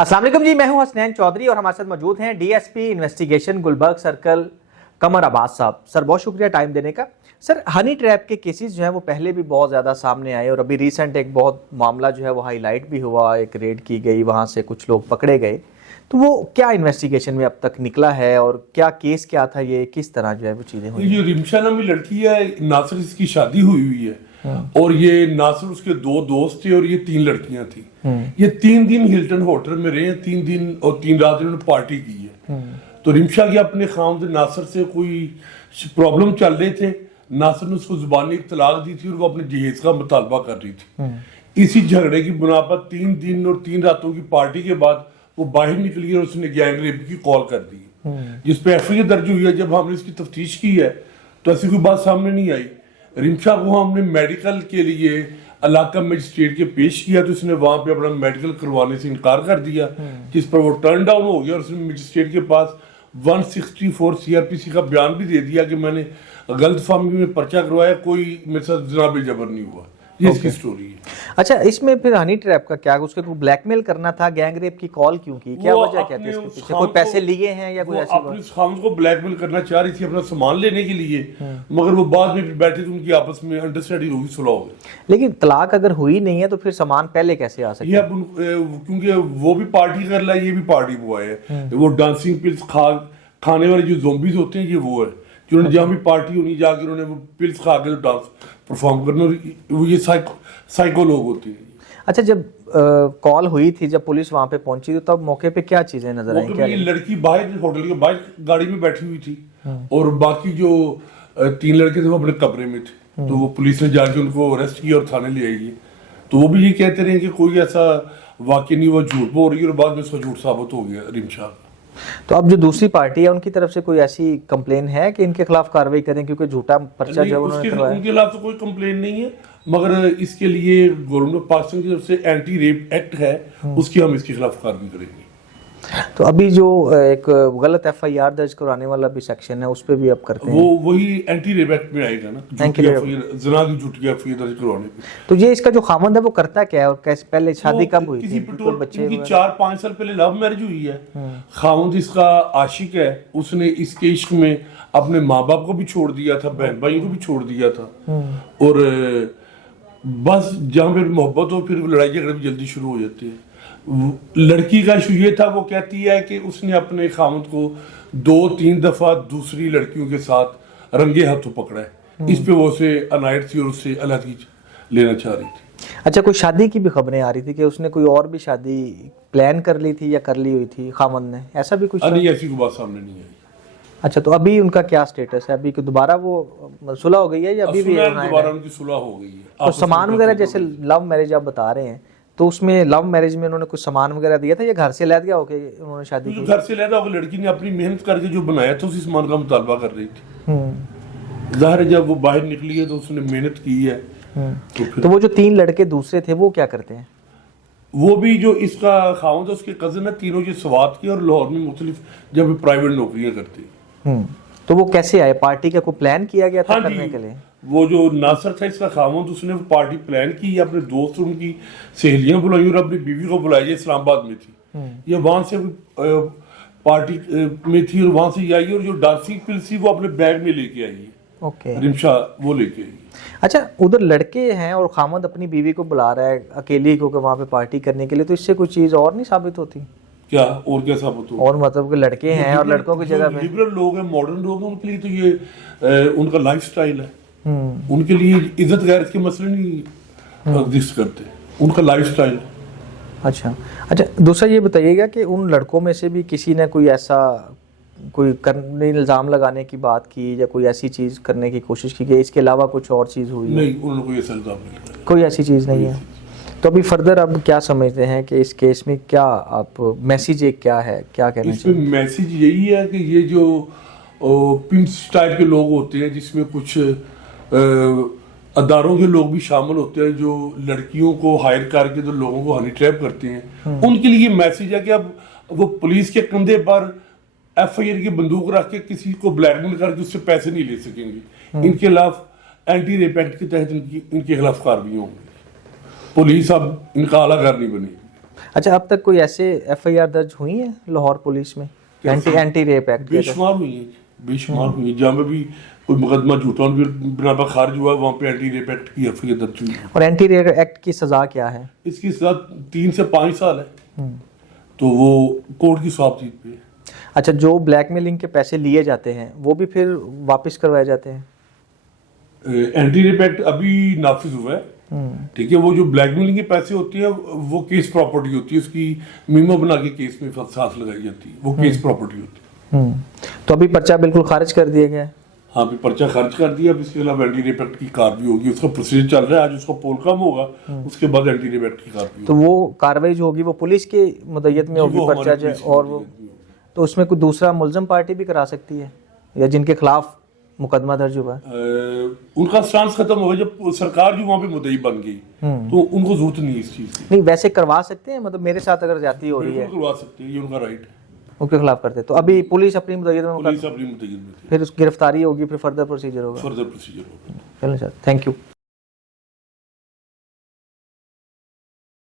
अस्सलाम वालेकुम जी, मैं हूं हसनैन चौधरी और हमारे साथ मौजूद हैं डीएसपी इन्वेस्टिगेशन गुलबर्ग सर्कल कमर अब्बास साहब। सर बहुत शुक्रिया टाइम देने का। सर हनी ट्रैप के केसेस जो है वो पहले भी बहुत ज़्यादा सामने आए और अभी रिसेंट एक बहुत मामला जो है वो हाईलाइट भी हुआ, एक रेड की गई, वहाँ से कुछ लोग पकड़े गए। तो वो क्या इन्वेस्टिगेशन में अब तक निकला है और क्या केस क्या था, ये किस तरह जो है वो चीज़ें हुई? ये रिमशा नामी लड़की है, नासिर इसकी शादी हुई है और ये नासिर उसके दो दोस्त थे और ये 3 लड़कियां थी। ये 3 दिन हिल्टन होटल में रहे, 3 दिन और 3 रात इन्होंने पार्टी की है। तो रिमशा के अपने खामद नासिर से कोई प्रॉब्लम चल रहे थे। नासिर ने उसको जुबानी तलाक दी थी और वो अपने जहेज का मुतालबा कर रही थी। इसी झगड़े की बुना पर 3 दिन और 3 रातों की पार्टी के बाद वो बाहर निकली और उसने गैंग रेप की कॉल कर दी, जिस पे एफआईआर दर्ज हुई है। जब हमने इसकी तफ्तीश की है तो ऐसी कोई बात सामने नहीं आई। रिमशा को हमने मेडिकल के लिए इलाका मजिस्ट्रेट के पेश किया तो उसने वहां पे अपना मेडिकल करवाने से इनकार कर दिया, जिस पर वो टर्न डाउन हो गया और उसने मजिस्ट्रेट के पास 164 सीआरपीसी का बयान भी दे दिया कि मैंने गलत फहमी में पर्चा करवाया, कोई मेरे साथ जनाब जबर नहीं हुआ। ये इसकी स्टोरी है। अच्छा, इसमें फिर हनी ट्रैप का क्या, उसके को ब्लैकमेल करना था, गैंग रेप की कॉल क्यों की, क्या वजह क्या थी इसके पीछे? कोई पैसे लिए हैं या कोई ऐसी बात? अपने खामद को ब्लैकमेल करना चाह रही थी अपना सामान लेने के लिए, मगर वो बाद में बैठे थे, उनकी आपस में अंडरस्टैंडिंग होगी, सुलह हो गई। लेकिन तलाक अगर हुई नहीं है तो फिर सामान पहले कैसे आ सकता है? क्योंकि वो भी पार्टी कर रहा है, ये भी पार्टी बॉय है। वो डांसिंग पिल्स खाने वाले जो ज़ोंबीज होते हैं, ये वो है जिन्होंने जहाँ भी पार्टी होनी जाके उन्होंने वो पिल्स खा के डांस परफॉर्म करना, वो ये साइको लोग होते हैं। अच्छा, जब कॉल हुई थी, जब पुलिस वहां पे पहुंची तो तब मौके पे क्या चीजें नजर आई? क्या लड़की बाहर होटल के बाहर गाड़ी में बैठी हुई थी और बाकी जो 3 लड़के थे वो अपने कमरे में थे। तो वो पुलिस ने जाके उनको अरेस्ट किया और थाने ले आई। तो वो भी ये कहते रहे कि कोई ऐसा वाकई नहीं, वो झूठ बोल रही है और बाद में उसका झूठ साबित हो गया रिमशा। तो अब जो दूसरी पार्टी है उनकी तरफ से कोई ऐसी कंप्लेन है कि इनके खिलाफ कार्रवाई करें, क्योंकि झूठा पर्चा जो उन्होंने करवाया? उनके खिलाफ तो कोई कंप्लेन नहीं है, मगर इसके लिए गवर्नमेंट ऑफ पाकिस्तान की तरफ से एंटी रेप एक्ट है, उसकी हम इसके खिलाफ कार्रवाई करेंगे। तो अभी जो एक गलत एफआईआर दर्ज कराने वाला भी सेक्शन है, उस पे भी अब करते हैं, वो वही एंटी रेप एक्ट में आएगा ना, जना की झूठी एफआईआर दर्ज करवाने पे। तो ये इसका जो खामंद है वो करता क्या है और कैसे, पहले शादी कब हुई थी? बच्चे 4-5 साल पहले लव मैरिज हुई है। खामंद इसका आशिक है, उसने इसके इश्क में अपने माँ बाप को भी छोड़ दिया था, बहन भाई को भी छोड़ दिया था, और बस जहाँ पे मोहब्बत हो फिर लड़ाई झगड़े भी जल्दी शुरू हो जाती है। लड़की का इशू ये था, वो कहती है कि उसने अपने खामद को 2-3 दफा दूसरी लड़कियों के साथ रंगे हाथों पकड़ा है। इस पे वो उसे अनायत थी और उससे अलग लेना चाह रही थी। अच्छा, कोई शादी की भी खबरें आ रही थी कि उसने कोई और भी शादी प्लान कर ली थी या कर ली हुई थी खामद ने, ऐसा भी कुछ? नहीं, ऐसी कोई बात सामने नहीं आई। अच्छा, तो अभी उनका क्या स्टेटस है? अभी दोबारा वो सुलह हो गई है या अभी भी दोबारा उनकी सुलह हो गई है? तो सामान वगैरह, जैसे लव मैरिज आप बता रहे हैं, तो उसमें लव मैरिज में उन्होंने कुछ सामान वगैरह दिया था या घर से लैद गया होके उन्होंने शादी की? घर से लैदा होकर लड़की ने अपनी मेहनत करके जो बनाया था उसी सामान का मुतालबा कर रही थी। ज़ाहिर है जब वो बाहर निकली है तो उसने मेहनत की है। तो वो जो 3 लड़के दूसरे थे वो क्या करते हैं? वो भी जो इसका खामद है उसके कजन है, तीनों जो स्वात की और लाहौर में मुख्तलिफ जब प्राइवेट नौकरियां करते हैं। तो वो कैसे आए? पार्टी का कोई प्लान किया गया था करने के लिए? वो जो नासिर था इसका खामद, उसने वो पार्टी प्लान की, अपने दोस्त उनकी सहेलियां बुलाई और अपनी बीवी को बुलाई, ये इस्लामाबाद में थी। ये वहां से पार्टी में थी और वहां से आई और जो डांसिंग पिल्स थी वो अपने बैग में लेके आई है। ओके, रिमशा वो लेके आई। अच्छा, उधर लड़के हैं और खामद अपनी बीवी को बुला रहा है अकेली को वहां पे पार्टी करने के लिए, तो इससे कोई चीज और नहीं साबित होती क्या? और क्या साबित हो? और मतलब कि लड़के हैं और लड़कों की जगह पे लिबरल लोग हैं, मॉडर्न लोग हैं, उनके लिए तो ये उनका लाइफस्टाइल है। उनके लिए इज्जत गैरत के मसले नहीं एग्जिस्ट करते, उनका लाइफस्टाइल। अच्छा, दूसरा ये बताइएगा कि उन लड़कों में से भी किसी ने कोई ऐसा कोई करने इल्जाम लगाने की बात की या कोई ऐसी चीज करने की कोशिश की कि इसके अलावा कुछ और चीज हुई? नहीं, उन्होंने कोई ऐसा इल्जाम नहीं लगाया, कोई ऐसी चीज नहीं है। तो अभी फर्दर अब क्या समझते हैं कि इस केस में क्या आप मैसेज क्या है, क्या कहना चाहिए? इसमें मैसेज यही है कि ये जो पिम्प्स टाइप के लोग होते हैं, जिसमें कुछ अदारों के लोग भी शामिल होते हैं, जो लड़कियों को हायर करके जो लोगों को हनी ट्रैप करते हैं, उनके लिए मैसेज है कि अब वो पुलिस के कंधे पर एफआईआर की बंदूक रख के किसी को ब्लैकमेल करके उससे पैसे नहीं ले सकेंगे। इनके खिलाफ एंटी रेप एक्ट के तहत इनके खिलाफ कार्रवाई होंगी। पुलिस अब इनका आला घर नहीं बनेगी। अच्छा, अब तक कोई ऐसे FIR दर्ज हुई है लाहौर पुलिस में एंटी रेप एक्ट? बेशुमार हुई है, बेशुमार हुई है। जहाँ पे भी कोई मुकदमा झूठा बिना पर खारिज हुआ, वहाँ पे एंटी रेप एक्ट की FIR दर्ज हुई है। और एंटी रेप एक्ट की सजा क्या है? इसकी सजा 3 से 5 साल है, तो वो कोर्ट की सवाबदीद पे है। अच्छा, जो ब्लैकमेलिंग के पैसे लिए जाते हैं वो भी फिर वापस करवाए जाते हैं? एंटी रेप एक्ट अभी नाफिज हुआ है, ठीक है। वो जो ब्लैकमेलिंग के पैसे होते हैं वो केस प्रॉपर्टी होती है, उसकी मीमो बना के केस में साथ लगाई जाती है, वो केस प्रॉपर्टी होती है। तो अभी पर्चा बिल्कुल खारिज कर दिया गया है? हाँ, अभी पर्चा खर्च कर दिया। अब इसके अलावा एंटी रेप एक्ट की कार्रवाई होगी, उसका प्रोसीजर चल रहा है। आज उसका पोल कम होगा, उसके बाद एंटी रेप एक्ट की कार्रवाई तो वो कार्रवाई जो होगी वो पुलिस की मुद्दत में होगी, पर्चा जो, और वो तो उसमें कोई दूसरा मुलजम पार्टी भी करा सकती है या जिनके खिलाफ मुकदमा दर्ज हुआ है? उनका स्टांस खत्म होगा जब सरकार जो वहाँ पे मुद्दई बन गई, तो उनको जरूरत नहीं है इस चीज की। नहीं, वैसे करवा सकते हैं, मतलब मेरे साथ अगर ज्यादती हो रही है बिल्कुल करवा सकते हैं, ये उनका राइट है। उनके खिलाफ करते, तो अभी पुलिस अपनी मुद्दत में पुलिस अपनी मुद्दई में फिर उसकी गिरफ्तारी होगी, फिर फर्दर प्रोसीजर होगा। फर्दर प्रोसीजर होगा। चलो सर, थैंक यू।